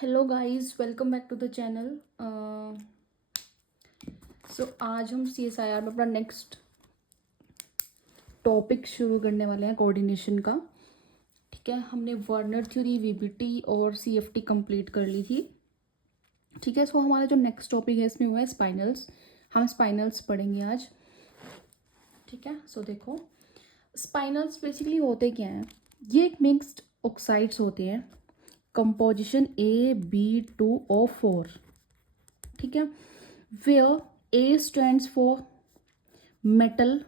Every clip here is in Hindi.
Hello guys, welcome back to the channel. So आज हम CSIR में अपना नेक्स्ट टॉपिक शुरू करने वाले हैं, कोऑर्डिनेशन का। ठीक है, हमने वर्नर थ्योरी, VBT और CFT कंप्लीट कर ली थी। ठीक है, सो हमारा जो नेक्स्ट टॉपिक है इसमें वो है स्पाइनल्स। हम स्पाइनल्स पढ़ेंगे आज। ठीक है, सो देखो, स्पाइनल्स बेसिकली होते क्या हैं। ये एक मिक्स्ड ऑक्साइड्स होते हैं, कंपोजिशन AB2O4। ठीक है, where A stands for metal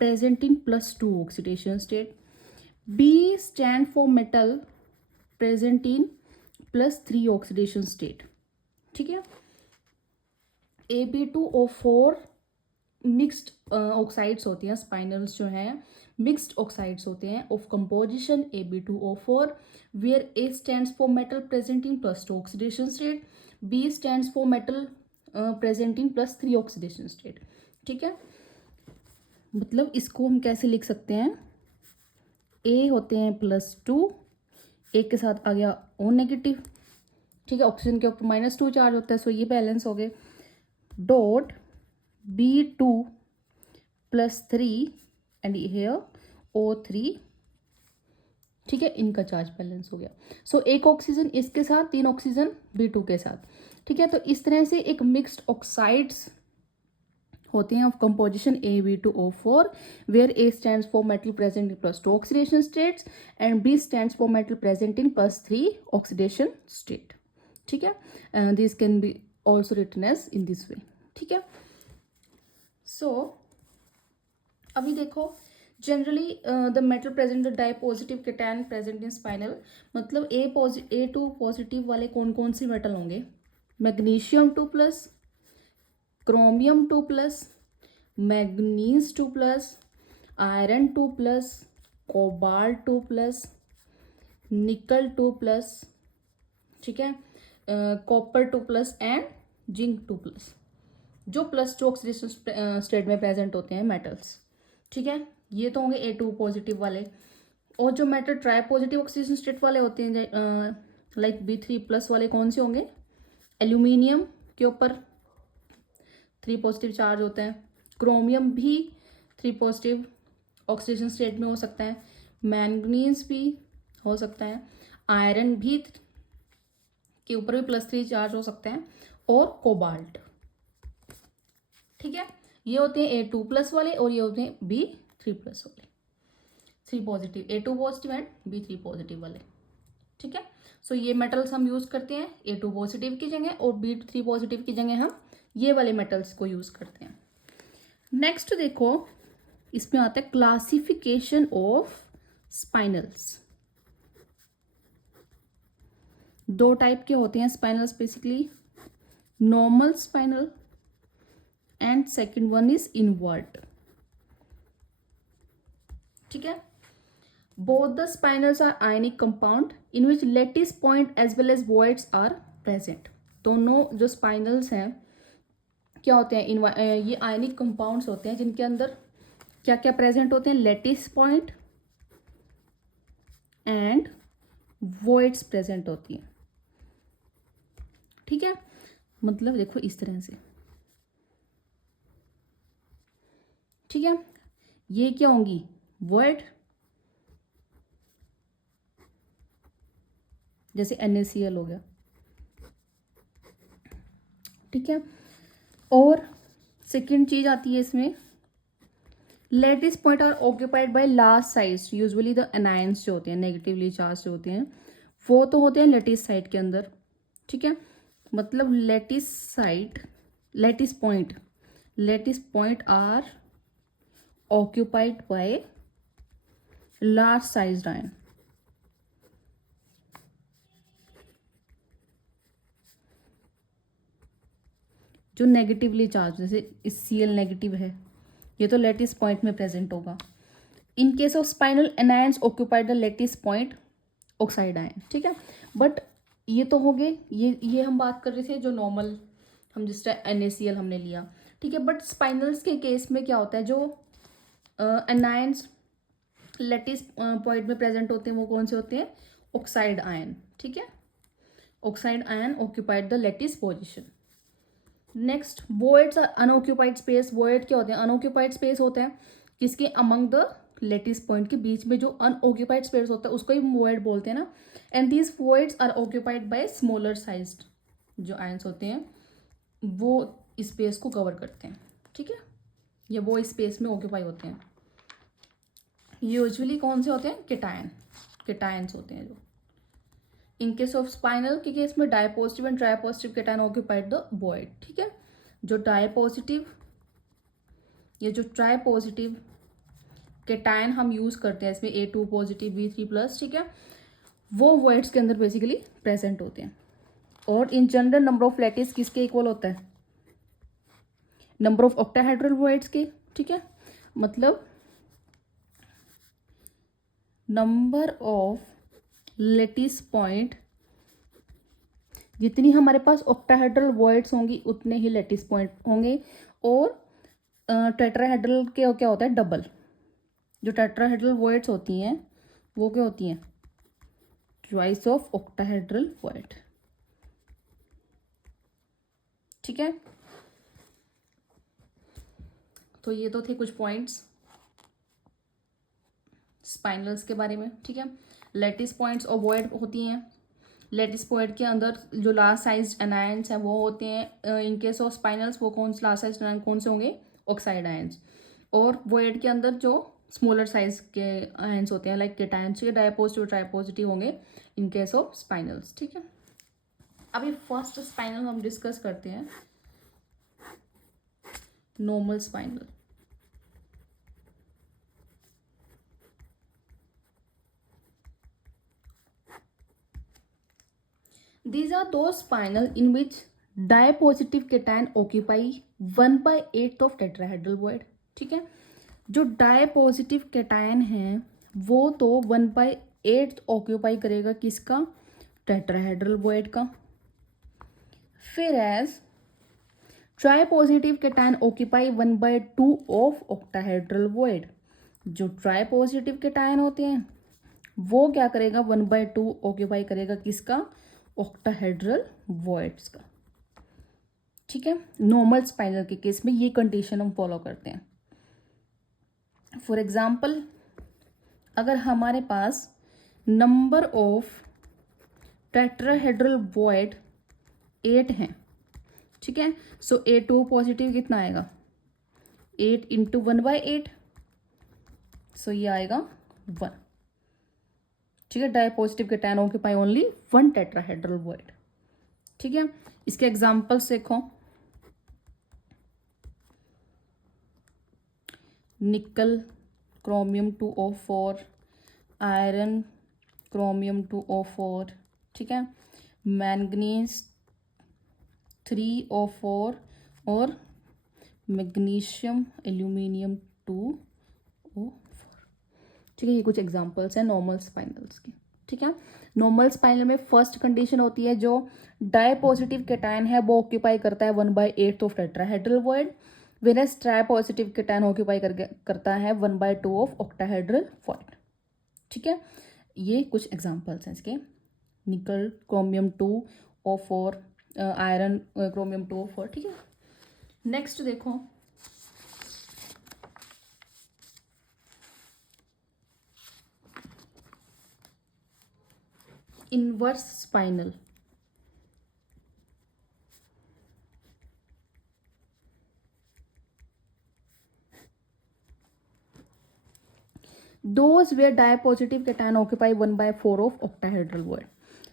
present in +2 oxidation state, B stand for metal present in +3 oxidation state. ठीक है, AB2O4 मिक्स्ड ऑक्साइड्स होती हैं। स्पाइनल्स जो हैं मिक्स्ड ऑक्साइड्स होते हैं of composition AB2O4, where A stands for metal present in +2 oxidation state, B stands for metal present in +3 oxidation state. ठीक है, मतलब इसको हम कैसे लिख सकते हैं। A होते हैं +2, एक के साथ आ गया O नेगेटिव। ठीक है, ऑक्सीजन के ऊपर -2 चार्ज होता है, सो ये बैलेंस हो गए। Dot B2 +3 and here O3। ठीक है, इनका चार्ज बैलेंस हो गया। सो एक ऑक्सीजन इसके साथ, 3 ऑक्सीजन B2 के साथ। ठीक है, तो इस तरह से एक मिक्स्ड ऑक्साइड्स होते हैं of composition AB2O4, where A stands for metal present in +2 oxidation states and B stands for metal present in +3 oxidation state. ठीक है, this can be also written as in this way. ठीक है, सो अभी देखो, generally the metal present the di positive cation present in spinel. मतलब A2 पॉजिटिव वाले कौन कौन से मेटल होंगे। Magnesium 2+, chromium 2+, manganese 2+, iron 2+, cobalt 2+, निकल 2+, ठीक है, कॉपर 2+ एंड जिंक 2+, जो +2 ऑक्सीडेशन स्टेट में प्रेजेंट होते हैं मेटल्स। ठीक है, ये तो होंगे A2 पॉजिटिव वाले। और जो metal try positive oxidation state वाले होते हैं, लाइक B3+ वाले कौन से होंगे। एल्यूमिनियम के ऊपर 3 पॉजिटिव चार्ज होता है, क्रोमियम भी 3 पॉजिटिव ऑक्सीडेशन स्टेट में हो सकता है, मैंगनीज भी हो सकता है, आयरन भी के ऊपर भी +3 चार्ज हो सकते हैं, और कोबाल्ट। ठीक है, ये होते हैं A2+ वाले और ये होते हैं B3+ वाले, 3 positive, A2 positive and B3 positive वाले। ठीक है, सो ये मेटल्स हम यूज करते हैं A2 पॉजिटिव की जगह, और B3 पॉजिटिव की जगह हम ये वाले मेटल्स को यूज करते हैं। नेक्स्ट देखो, इसमें आता है क्लासिफिकेशन ऑफ स्पाइनल्स। 2 टाइप के होते हैं spinels basically, normal spinel and second one is invert. ठीक है, both the spinels are ionic compound in which lattice point as well as voids are present. दोनों जो स्पाइनल्स हैं क्या होते हैं, ये आयनिक कंपाउंड्स होते हैं जिनके अंदर क्या क्या प्रेजेंट होते हैं, lattice point and voids present होती हैं। ठीक है, मतलब देखो इस तरह से। ठीक है, ये क्या होंगी, वॉइड, जैसे NaCl हो गया। ठीक है, और सेकेंड चीज आती है इसमें, lattice point are occupied by large size, usually the anions जो होते हैं, नेगेटिवली चार्ज जो होते हैं, वो तो होते हैं लेटिस साइड के अंदर। ठीक है, मतलब lattice point are occupied by large size ion. जो नेगेटिवली चार्ज, जैसे इस Cl नेगेटिव है, ये तो लेटिस पॉइंट में प्रेजेंट होगा। In case of spinel anions occupied the lattice point oxide ion. ठीक है, बट ये तो हो गए, ये हम बात कर रहे थे जो नॉर्मल, हम जिस तरह NaCl हमने लिया। ठीक है, बट स्पाइनल्स के केस में क्या होता है, जो एनायंस लेटिस पॉइंट में प्रेजेंट होते हैं वो कौन से होते हैं, ऑक्साइड आयन। ठीक है, oxide ion occupied the lattice position. Next voids are unoccupied space. void क्या होते हैं? unoccupied space होते हैं किसके? among the lattice point के बीच में जो unoccupied space होता है उसको ही void बोलते हैं ना. and these voids are occupied by smaller sized जो ions होते हैं वो स्पेस को कवर करते हैं. ठीक है, ये वो स्पेस में ऑक्यूपाई होते हैं. यूजुअली कौन से होते हैं? केटायंस होते हैं जो. इन केस ऑफ स्पाइनल के केस में dipositive and tripositive cation occupied the void. ठीक है, जो डायपॉजिटिव ये जो ट्राइपॉजिटिव केटायन हम यूज करते हैं इसमें A2 पॉजिटिव B3 प्लस, ठीक है, वो वॉइड्स के अंदर बेसिकली प्रेजेंट होते हैं. और in general number of lattice किसके इक्वल होता है? नंबर ऑफ ऑक्टाहेड्रल वॉइड्स के. ठीक है, मतलब नंबर ऑफ लेटिस पॉइंट जितनी हमारे पास ऑक्टाहेड्रल वॉइड्स होंगी उतने ही लेटिस पॉइंट होंगे. और टेट्राहेड्रल के क्या होता है? डबल. जो टेट्राहेड्रल वॉइड्स होती हैं वो क्या होती हैं? Twice of octahedral void. ठीक है, तो ये तो थे कुछ पॉइंट्स स्पाइनल्स के बारे में. ठीक है, लेटिस पॉइंट्स और वॉइड होती हैं. लेटिस पॉइंट के अंदर जो लार्ज साइज्ड एनायंस हैं वो होते हैं. इन केस ऑफ स्पाइनल्स वो कौन से लार्ज साइज्ड एनायन कौन से होंगे? Oxide ions. और वॉइड के अंदर जो स्मॉलर साइज के आयंस होते हैं लाइक केटायंस, ये डायपॉजिटिव ट्राइपॉजिटिव होंगे इन केस ऑफ स्पाइनल्स. ठीक है, अभी फर्स्ट स्पाइनल हम डिस्कस करते हैं, normal spinal. These are those spinel in which dipositive cation occupy 1/8 of tetrahedral void. ठीक है, जो डायपोजिटिव केटायन है वो तो 1/8 ऑक्यूपाई करेगा किसका? टेट्राहेड्रल वॉइड का. फिर as tripositive cation occupy 1/2 of octahedral void. जो ट्राइपॉजिटिव केटायन होते हैं वो क्या करेगा? 1/2 ऑक्यूपाई करेगा किसका? ऑक्टाहेड्रल वॉइड्स का. ठीक है, नॉर्मल स्पाइनल के केस में ये कंडीशन हम फॉलो करते हैं. फॉर एग्जाम्पल, अगर हमारे पास नंबर ऑफ टेट्राहेड्रल वॉइड 8 हैं, ठीक है, सो A2 पॉजिटिव कितना आएगा? 8 इंटू 1/8, सो ये आएगा 1. ठीक है, dipositive cation occupy only 1 tetrahedral void. ठीक है, इसके एग्जांपल्स देखो. निकल chromium 2O4, iron chromium 2O4, ठीक है, मैंगनीज 3O4 और मैग्नीशियम एल्यूमिनियम 2O4. ठीक है, ये कुछ एग्जांपल्स हैं नॉर्मल स्पाइनल्स के. ठीक है, नॉर्मल स्पाइनल में फर्स्ट कंडीशन होती है जो डायपॉजिटिव केटायन है वो ऑक्यूपाई करता है 1/8 of tetrahedral void, whereas tripositive cation occupy करता है 1/2 ऑफ ऑक्टाहेड्रल वॉइड. ठीक है, ये कुछ एग्जांपल्स हैं इसके. निकल chromium 2O4, iron chromium 2O4. ठीक है, नेक्स्ट देखो, inverse spinel. Those where dipositive cation occupy 1/4 of octahedral void.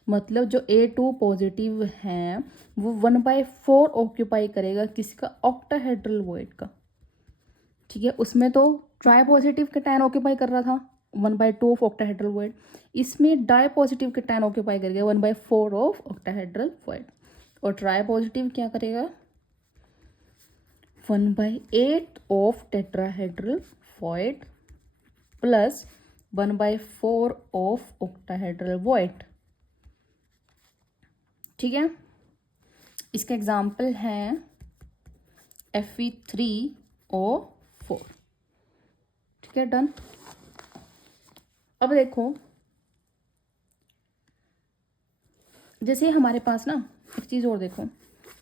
मतलब जो A2 पॉजिटिव है वो 1/4 ऑक्यूपाई करेगा किसका? ऑक्टाहेड्रल वॉइड का. ठीक है, उसमें तो ट्राइपॉजिटिव केटायन ऑक्यूपाई कर रहा था 1/2 ऑफ ऑक्टाहेड्रल वॉइड. इसमें डायपॉजिटिव केटायन ऑक्यूपाई करेगा 1/4 ऑफ ऑक्टाहेड्रल वॉइड. और ट्राइपॉजिटिव क्या करेगा? 1/8 of tetrahedral void plus 1/4 of octahedral void. ठीक है, इसका एग्जाम्पल है Fe3O4. ठीक है, डन. अब देखो, जैसे हमारे पास ना एक चीज़ और देखो,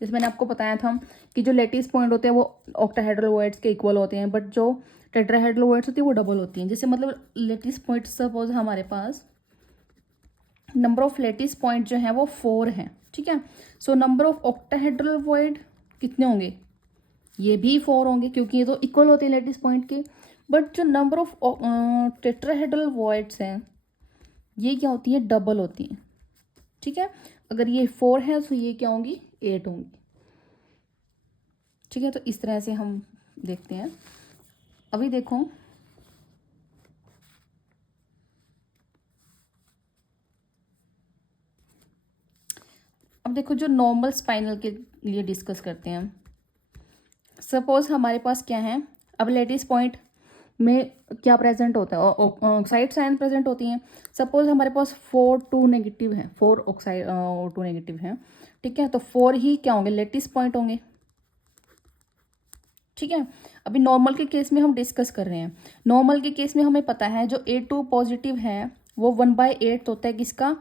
जैसे मैंने आपको बताया था कि जो लेटिस पॉइंट होते हैं वो ऑक्टाहेड्रल वॉइड्स के इक्वल होते हैं, बट जो टेट्राहेड्रल वॉइड्स होती है वो डबल होती हैं। जैसे मतलब लेटिस पॉइंट, सपोज हमारे पास नंबर ऑफ लेटिस पॉइंट जो है वो 4 हैं, ठीक है। So number of octahedral void कितने होंगे, ये भी 4 होंगे, क्योंकि ये तो इक्वल होते हैं लेटिस पॉइंट के। बट जो नंबर ऑफ टेट्राहेड्रल वॉइड्स हैं ये क्या होती है, डबल होती हैं, ठीक है। अगर ये 4 है तो ये क्या होंगी, 8 होंगी, ठीक है। तो इस तरह से हम देखते हैं। अभी देखो, अब देखो जो नॉर्मल स्पाइनल के लिए डिस्कस करते हैं। सपोज हमारे पास क्या है, अब लेटिस पॉइंट में क्या प्रेजेंट होता है, ऑक्साइड आयन प्रेजेंट होती हैं। सपोज हमारे पास 4 2 नेगेटिव है, 4 ऑक्साइड 2 नेगेटिव है, ठीक है। तो 4 ही क्या होंगे, लेटिस पॉइंट होंगे, ठीक है। अभी नॉर्मल के केस में हम डिस्कस कर रहे हैं। नॉर्मल के केस में हमें पता है जो A2 पॉजिटिव है वो 1/8 होता है, किसका,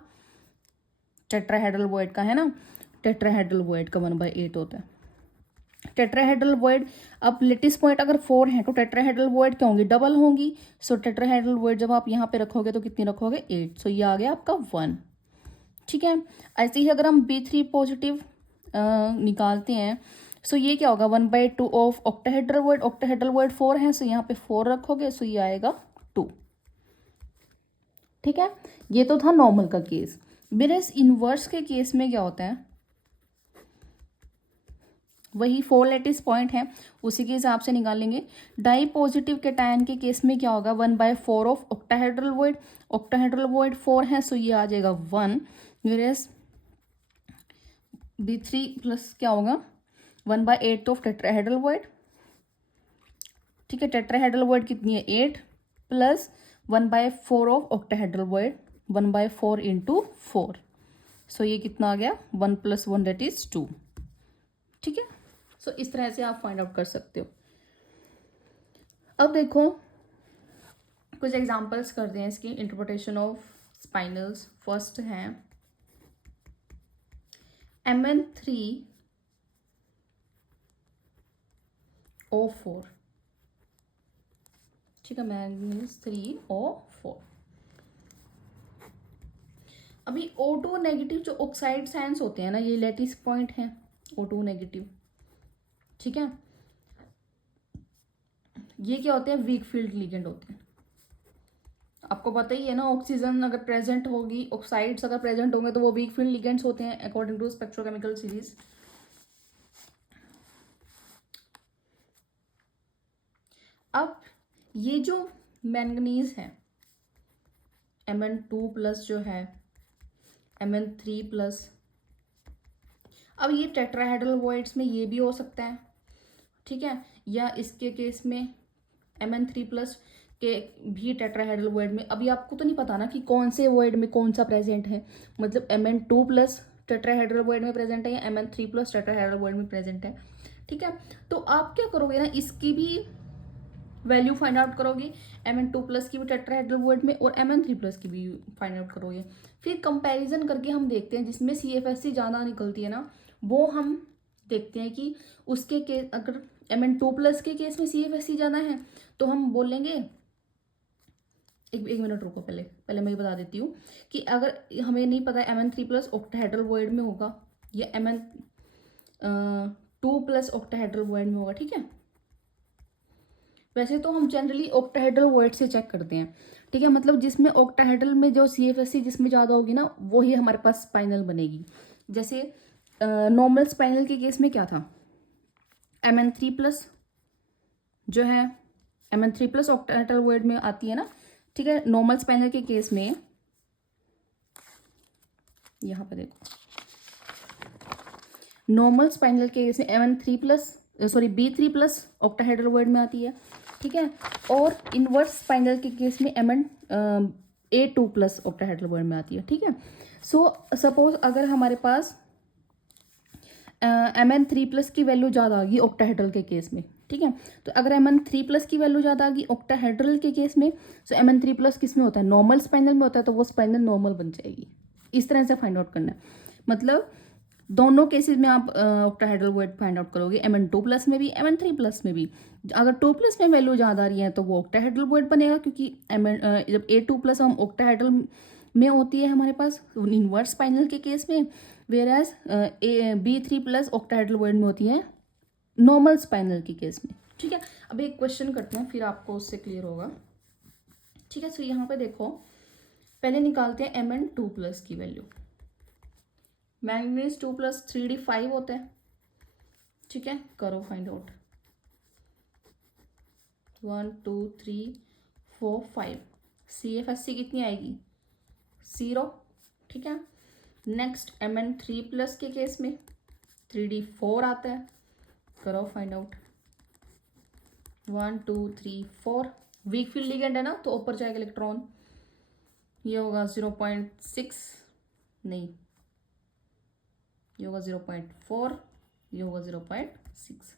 टेट्राहेड्रल वॉइड का, है ना। टेट्राहेड्रल वॉइड का 1/8 होता है। टेट्राहेड्रल वॉइड, अब लेटिस पॉइंट अगर 4 है तो टेट्राहेड्रल वॉइड क्या होंगी, डबल होंगी। सो टेट्राहेड्रल वॉइड जब आप यहाँ पे रखोगे तो कितनी रखोगे, 8। सो ये आ गया आपका 1, ठीक है। ऐसे ही अगर हम B3 पॉजिटिव निकालते हैं, सो ये क्या होगा, 1/2 of octahedral void. Octahedral void 4 है, सो यहाँ पे 4 रखोगे, सो ये आएगा 2, ठीक है। ये तो था नॉर्मल का केस। वेरएज इनवर्स के केस में क्या होता है, वही 4 लेटिस पॉइंट है, उसी के हिसाब से निकालेंगे। डाई पॉजिटिव कैटायन के केस में क्या होगा, 1/4 of octahedral void. Octahedral void 4 है, सो ये आ जाएगा 1। वेरएज B3 प्लस क्या होगा, 1/8 ऑफ टेट्राहेड्रल वॉइड, ठीक है। टेट्राहेड्रल वॉइड कितनी है, 8 plus 1/4 of octahedral void, 1/4 into 4। सो ये कितना आ गया, 1 + 1 दैट इज 2, ठीक है। सो इस तरह से आप फाइंड आउट कर सकते हो। अब देखो कुछ एग्जांपल्स करते हैं इसकी इंटरप्रिटेशन ऑफ स्पाइनल्स। फर्स्ट है Mn3O4, ठीक है, मैंगनीज 3O4। अभी O2 नेगेटिव जो ऑक्साइड साइंस होते हैं ना, ये लेटिस पॉइंट है O2 नेगेटिव, ठीक है। ये क्या होते हैं, वीक फील्ड लिगेंड होते हैं। आपको पता ही है ना, ऑक्सीजन अगर प्रेजेंट होगी, ऑक्साइड्स अगर प्रेजेंट होंगे तो वो वीक फील्ड लिगेंड्स होते हैं अकॉर्डिंग टू स्पेक्ट्रोकेमिकल सीरीज। अब ये जो मैंगनीज है, Mn2+ जो है, Mn3+, अब ये टेट्राहेड्रल वॉइड्स में ये भी हो सकता है, ठीक है। या इसके केस में Mn3+ के भी टेट्राहेड्रल वॉइड में, अभी आपको तो नहीं पता ना कि कौन से वॉइड में कौन सा प्रेजेंट है, मतलब Mn2+ टेट्राहेड्रल वॉइड में प्रेजेंट है या Mn3+ टेट्राहेड्रल वॉइड में प्रेजेंट है, ठीक है। तो आप क्या करोगे ना, इसकी भी वैल्यू फाइंड आउट करोगे, Mn2+ की भी टेट्राहेड्रल वॉइड में और Mn3+ की भी फाइंड आउट करोगे। फिर कंपैरिजन करके हम देखते हैं, जिसमें CFSC ज़्यादा निकलती है ना, वो हम देखते हैं कि उसके केस, अगर Mn2+ के केस में CFSC ज़्यादा है तो हम बोलेंगे, एक मिनट रुको, पहले मैं ये बता देती हूँ कि अगर हमें नहीं पता Mn3+ ऑक्टाहेड्रल वॉइड में होगा या Mn2+ ऑक्टाहेड्रल वॉइड में होगा, ठीक है। वैसे तो हम जनरली ऑक्टाहेड्रल वॉइड से चेक करते हैं, ठीक है। मतलब जिसमें ऑक्टाहेड्रल में जो CFSC जिसमें ज़्यादा होगी ना, वो ही हमारे पास स्पाइनल बनेगी। जैसे नॉर्मल स्पाइनल के केस में क्या था, Mn3+ जो है, Mn3+ ऑक्टाहेड्रल वॉइड में आती है ना, ठीक है। नॉर्मल स्पाइनल के केस में यहाँ पे देखो, नॉर्मल स्पाइनल के केस में B3+ ऑक्टाहेड्रल वॉइड में आती है, ठीक है। और इनवर्स स्पाइनल के केस में A2+ ऑक्टाहेड्रल वॉइड में आती है, ठीक है। सो सपोज अगर हमारे पास Mn3+ की वैल्यू ज़्यादा आ गई ऑक्टाहेड्रल के केस में, ठीक है। तो अगर Mn3+ की वैल्यू ज़्यादा आ गई ऑक्टाहेड्रल के केस में, सो Mn3+ किस में होता है, नॉर्मल स्पाइनल में होता है, तो वो स्पाइनल नॉर्मल बन जाएगी। इस तरह से फाइंड आउट करना है। मतलब दोनों केसेस में आप ऑक्टाहेड्रल वेट फाइंड आउट करोगे, Mn2 प्लस में भी, Mn3 प्लस में भी। अगर 2 प्लस में वैल्यू ज़्यादा आ रही है तो वो ऑक्टाहेड्रल वेट बनेगा, क्योंकि जब A2 प्लस हम ऑक्टाहेड्रल में होती है हमारे पास इन्वर्स स्पाइनल के केस में, whereas B3 plus octahedral void में होती है नॉर्मल स्पाइनल के केस में। ठीक है, अभी एक क्वेश्चन करते हैं फिर आपको उससे क्लियर होगा। ठीक है, सो यहाँ पे देखो, पहले निकालते हैं Mn2 प्लस की वैल्यू। मैंगनीज 2 प्लस 3D5 होता है। ठीक है, करो फाइंड आउट। 1 2 3 4 5 CFSC कितनी आएगी? 0। ठीक है, नेक्स्ट Mn3 प्लस के केस में 3D4 आता है, करो find out. 1 2 3 4 weak field ligand है ना, तो ऊपर जाएगा इलेक्ट्रॉन, ये होगा 0.6, नहीं ये होगा 0.4, ये होगा 0.6।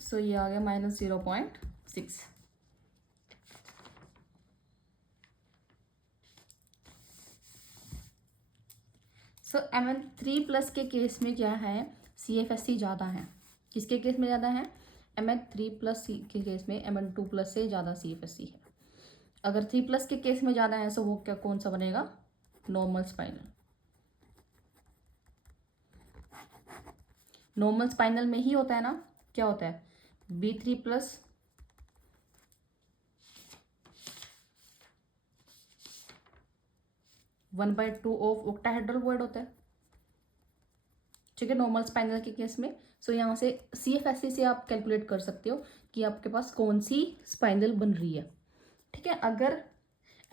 सो ये आ गया -0.6। सो Mn3 प्लस के केस में क्या है, CFSC ज़्यादा है। किसके केस में ज़्यादा है? Mn3 प्लस के केस में Mn2 प्लस से ज़्यादा CFSC है। अगर 3 प्लस के केस में ज़्यादा है तो वो क्या कौन सा बनेगा? Normal spinal. नॉर्मल स्पाइनल में ही होता है ना, क्या होता है? B3 plus 1/2 of octahedral word होता है। ठीक है, नॉर्मल स्पाइनल के केस में। सो यहाँ से CFSC से आप कैलकुलेट कर सकते हो कि आपके पास कौन सी स्पाइनल बन रही है। ठीक है, अगर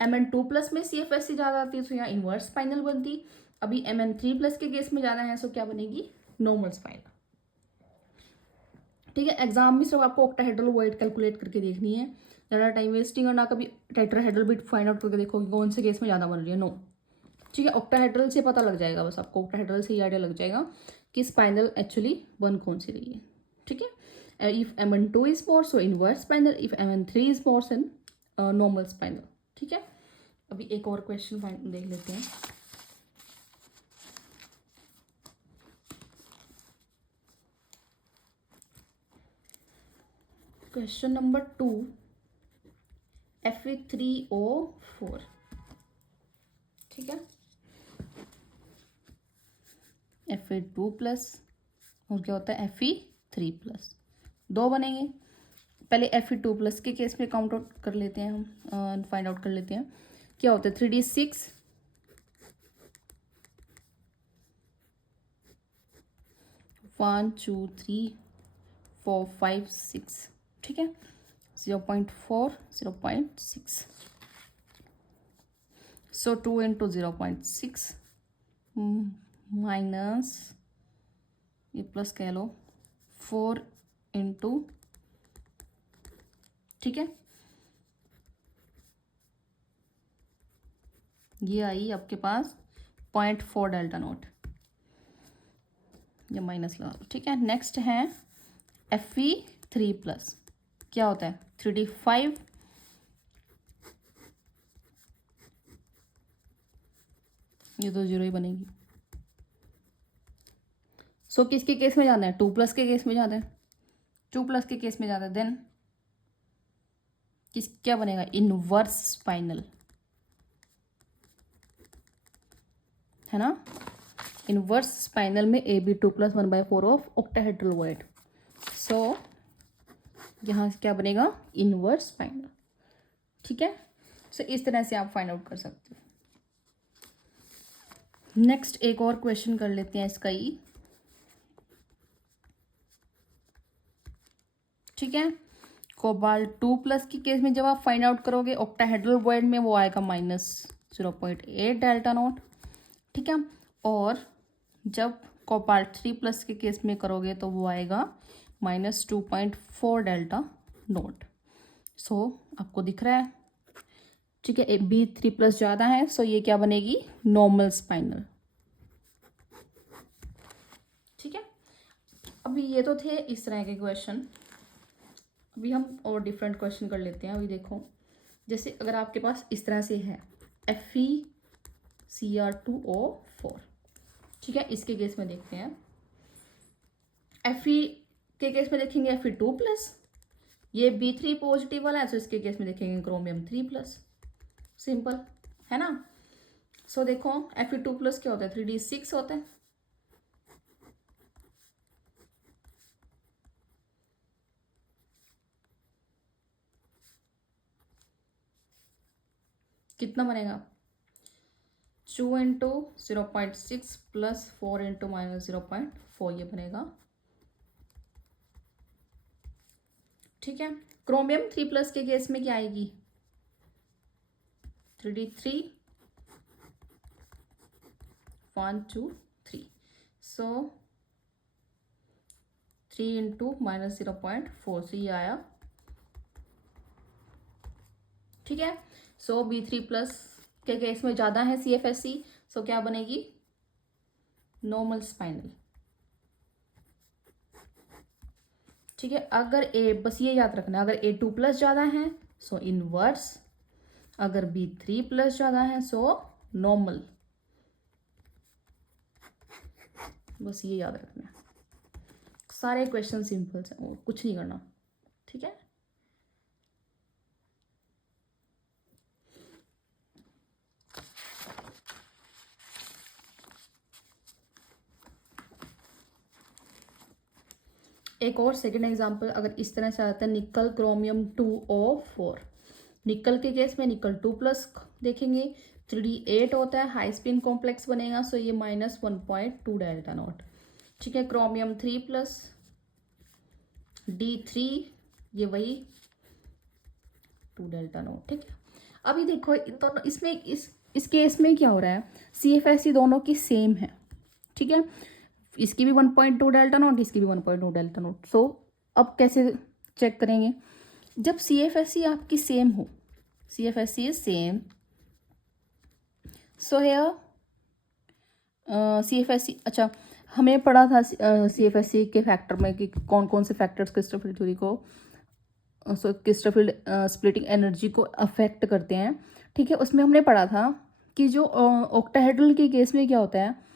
Mn2 प्लस में CFSC ज़्यादा आती है तो यहाँ इन्वर्स स्पाइनल बनती। अभी Mn3 प्लस के केस में ज़्यादा है, सो क्या बनेगी? Normal spinel. ठीक है, एग्जाम में सिर्फ आपको ऑक्टाहेड्रल वर्ड कैलकुलेट करके देखनी है, ज़्यादा टाइम वेस्टिंग और ना कभी टेट्राहेड्रल बिट फाइंड आउट करके देखो कि कौन से केस में ज़्यादा बन रही है। नो, ठीक है, ऑक्टाहेड्रल से पता लग जाएगा, बस आपको ऑक्टाहेड्रल से ही आइडिया लग जाएगा कि स्पाइनल एक्चुअली बन कौन सी रही है। ठीक है, if Mn2 is more so inverse spinal, if Mn3 is more so normal spinel. ठीक है, अभी एक और क्वेश्चन देख लेते हैं। Question number 2, Fe3O4। ठीक है, Fe2 प्लस और क्या होता है Fe3 प्लस, दो बनेंगे। पहले Fe2 प्लस के केस में काउंट आउट कर लेते हैं, हम फाइंड आउट कर लेते हैं क्या होता है। 3D6 1 2 3 4 5 6। ठीक है, 0.4 0.6, सो 2 इंटू 0.6 माइनस ये प्लस कह लो 4 इंटू, ठीक है, ये आई आपके पास 0.4 डेल्टा नोट, ये माइनस लगा लो। ठीक है, नेक्स्ट है Fe3 प्लस, क्या होता है 3D5 ये तो जीरो ही बनेगी। सो किसके केस में जाना है? 2 प्लस के केस में जाना है, 2 प्लस के केस में जाना है, देन क्या बनेगा? इनवर्स स्पाइनल, है ना। इनवर्स स्पाइनल में AB2 plus 1/4 of octahedral void, so यहाँ से क्या बनेगा? Inverse spinel. ठीक है, सो इस तरह से आप फाइंड आउट कर सकते हो। नेक्स्ट एक और क्वेश्चन कर लेते हैं इसका ही। ठीक है, कोबाल्ट 2 प्लस की केस में जब आप फाइंड आउट करोगे ऑक्टाहेड्रल वर्ड में, वो आएगा -0.8 डेल्टा नोट। ठीक है, और जब कोबाल्ट 3 प्लस के केस में करोगे तो वो आएगा -2.4 डेल्टा नोट। सो आपको दिख रहा है, ठीक है, B3 प्लस ज़्यादा है, सो ये क्या बनेगी? Normal spinel. ठीक है, अभी ये तो थे इस तरह के क्वेश्चन। अभी हम और डिफरेंट क्वेश्चन कर लेते हैं। अभी देखो, जैसे अगर आपके पास इस तरह से है FeCr2O4, ठीक है, इसके केस में देखते हैं। Fe के केस में देखेंगे Fe2+, ये B3 पॉजिटिव वाला है, तो इसके केस में देखेंगे क्रोमियम 3+। सिंपल है ना। सो देखो Fe2+ क्या होता है, 3d6 होता है। कितना बनेगा, 2 इंटू 0.6 प्लस 4 इंटू -0.4 ये बनेगा, ठीक है। क्रोमियम 3+ के केस में क्या आएगी, 3d3 1 2 3, सो 3 इंटू -0.4 से ये आया, ठीक है। सो B3+ के केस में ज़्यादा है CFSE, सो क्या बनेगी, नॉर्मल स्पाइनल, ठीक है। अगर बस ये याद रखना, अगर A2+ ज़्यादा है सो इनवर्स, अगर B3+ ज़्यादा है सो नॉर्मल, बस ये याद रखना। सारे क्वेश्चन सिंपल हैं और कुछ नहीं करना, ठीक है। एक और सेकंड एग्जांपल, अगर इस तरह से आता है निकल क्रोमियम 2O4, निकल के केस में निकल 2+ देखेंगे, 3d8 होता है, हाई स्पिन कॉम्प्लेक्स बनेगा, सो ये -1.2 डेल्टा नॉट, ठीक है। क्रोमियम 3+, D3 ये वही 2 डेल्टा नॉट, ठीक है। अभी देखो तो इसमें इस केस में क्या हो रहा है, CFSE दोनों की सेम है, ठीक है। इसकी भी 1.2 डेल्टा नॉट, इसकी भी 1.2 डेल्टा नॉट। सो अब कैसे चेक करेंगे, जब CFSE आपकी सेम हो, CFSE is same, so here CFSE, अच्छा हमें पढ़ा था CFSE के फैक्टर में कि कौन कौन से फैक्टर्स क्रिस्टोफर थ्योरी को क्रिस्टोफर स्प्लिटिंग एनर्जी को अफेक्ट करते हैं, ठीक है। उसमें हमने पढ़ा था कि जो ऑक्टाहेड्रल के केस में क्या होता है,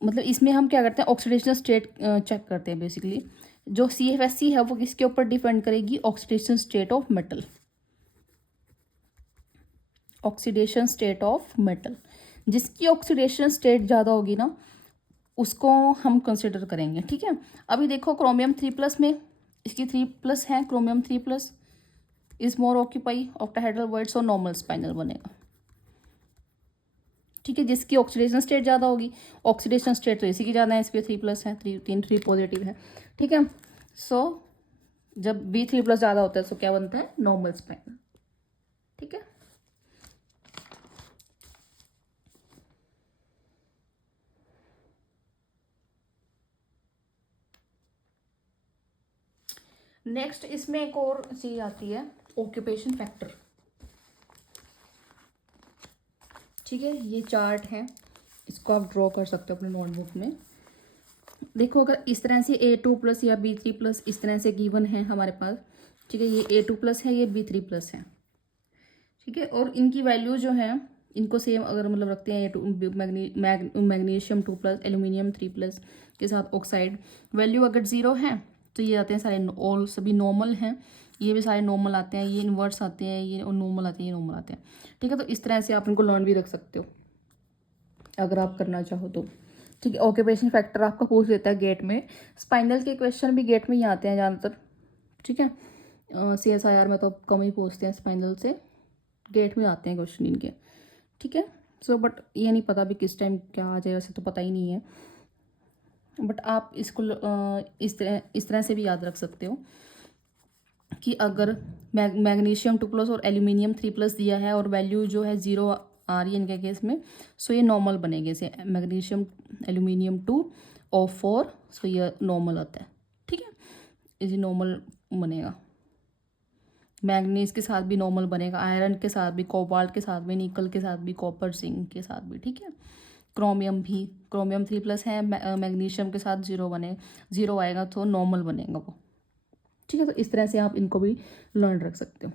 मतलब इसमें हम क्या करते हैं, ऑक्सीडेशन स्टेट चेक करते हैं बेसिकली। जो CFSE है वो किसके ऊपर डिपेंड करेगी, oxidation state of metal, oxidation state of metal. जिसकी ऑक्सीडेशन स्टेट ज़्यादा होगी ना उसको हम कंसिडर करेंगे, ठीक है। अभी देखो क्रोमियम 3+ में इसकी 3+ है, chromium 3+ is more occupy octahedral void, so normal spinal बनेगा, ठीक है। जिसकी ऑक्सीडेशन स्टेट ज़्यादा होगी, ऑक्सीडेशन स्टेट तो इसी की ज़्यादा है, इस पर 3+ है, 3 पॉजिटिव है, ठीक है। सो जब B3+ ज़्यादा होता है तो क्या बनता है, नॉर्मल स्पाइनल, ठीक है। नेक्स्ट इसमें एक और चीज आती है, ऑक्यूपेशन फैक्टर, ठीक है। ये चार्ट है, इसको आप ड्रॉ कर सकते हो अपने नोटबुक में। देखो अगर इस तरह से A2+ या B3+ इस तरह से गिवन है हमारे पास, ठीक है, ये A2+ है, ये B3+ है, ठीक है। और इनकी वैल्यू जो है इनको सेम अगर मतलब रखते हैं, मैग्नीशियम 2+, एल्यूमिनियम 3+ के साथ ऑक्साइड, वैल्यू अगर 0 है तो ये आते हैं सारे ऑल सभी नॉर्मल हैं, ये भी सारे नॉर्मल आते हैं, ये इन्वर्स आते हैं, ये नॉर्मल आते हैं, ये नॉर्मल आते हैं, ठीक है। तो इस तरह से आप इनको लर्न भी रख सकते हो अगर आप करना चाहो तो, ठीक है। ऑक्यूपेशन फैक्टर आपका पूछ लेता है गेट में, स्पाइनल के क्वेश्चन भी गेट में ही आते हैं ज़्यादातर, ठीक है। CSIR में तो कम ही पूछते हैं, स्पाइनल से गेट में आते हैं क्वेश्चन इनके, ठीक है। सो बट ये नहीं पता भी किस टाइम क्या आ जाए, वैसे तो पता ही नहीं है, बट आप इसको इस तरह से भी याद रख सकते हो कि अगर मैग्नीशियम 2+ और एल्यूमिनियम 3+ दिया है और वैल्यू जो है 0 आ रही है इनके केस में, सो ये नॉर्मल बनेंगे, जैसे मैग्नीशियम एल्यूमिनियम 2O4, सो ये नॉर्मल आता है, ठीक है, इसे नॉर्मल बनेगा। मैग्नीज के साथ भी नॉर्मल बनेगा, आयरन के साथ भी, कोबाल्ट के साथ भी, निकल के साथ भी, कॉपर जिंक के साथ भी, ठीक है। क्रोमियम भी, क्रोमियम 3+ है, मैग्नीशियम के साथ 0 बने, 0 आएगा तो नॉर्मल बनेगा वो, ठीक है। तो इस तरह से आप इनको भी लर्न रख सकते हो।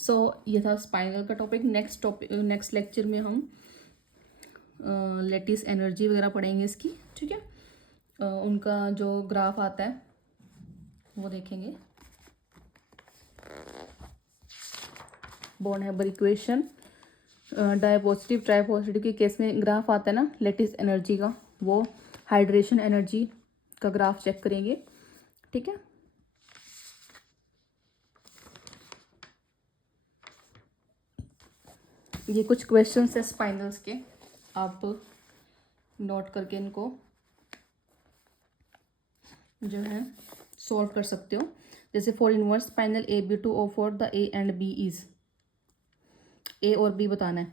सो ये था स्पाइनल का टॉपिक। नेक्स्ट लेक्चर में हम लेटिस एनर्जी वगैरह पढ़ेंगे इसकी, ठीक है। उनका जो ग्राफ आता है वो देखेंगे। बॉर्न हैबर इक्वेशन, डायपॉजिटिव ट्राइपॉजिटिव के केस में ग्राफ आता है ना लेटिस एनर्जी का, वो हाइड्रेशन एनर्जी का ग्राफ चेक करेंगे, ठीक है। ये कुछ क्वेश्चंस है स्पाइनल्स के, आप नोट करके इनको जो है सॉल्व कर सकते हो। जैसे for inverse spinal AB2O4 the A and B is, A और B बताना है,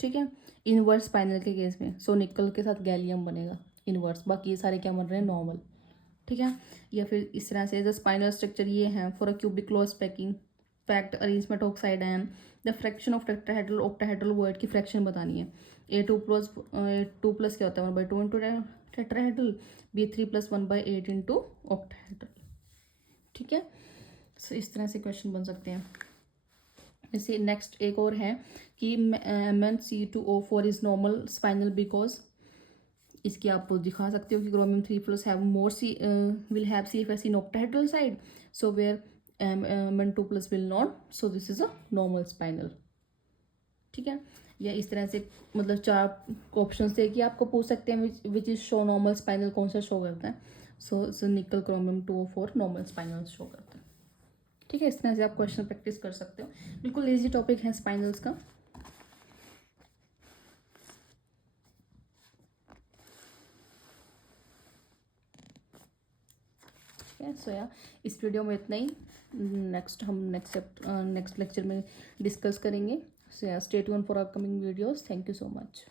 ठीक है। इनवर्स स्पाइनल के केस में सो निकल के साथ गैलियम बनेगा इनवर्स, बाकी ये सारे क्या बन रहे हैं नॉर्मल, ठीक है। या फिर इस तरह से द स्पाइनल स्ट्रक्चर ये है for a cubic close packing packed arrangement oxide and the fraction of tetrahedral octahedral word की फ्रैक्शन बतानी है। A2 प्लस क्या होता है 1/2 into tetrahedral, B3+1/8 into octahedral, ठीक है। सो इस तरह से क्वेश्चन बन सकते हैं। जैसे नेक्स्ट एक और है कि MnC2O4 is normal spinal because, इसकी आप दिखा सकते हो कि chromium 3+ have more will have CFS in octahedral side, so where Mn2+ will not, so this is a normal spinel, ठीक है। या इस तरह से मतलब 4 ऑप्शन थे कि आपको पूछ सकते हैं which is show normal spinal, कौन सा शो करता है। सो निकल chromium 2O4 normal spinal show करता है, ठीक है। इस तरह से आप क्वेश्चन प्रैक्टिस कर सकते हो। बिल्कुल इजी टॉपिक है स्पाइनल्स का। ठीक है, सो या इस वीडियो में इतना ही। नेक्स्ट लेक्चर में डिस्कस करेंगे। सो या stay tune for upcoming videos. Thank you so much.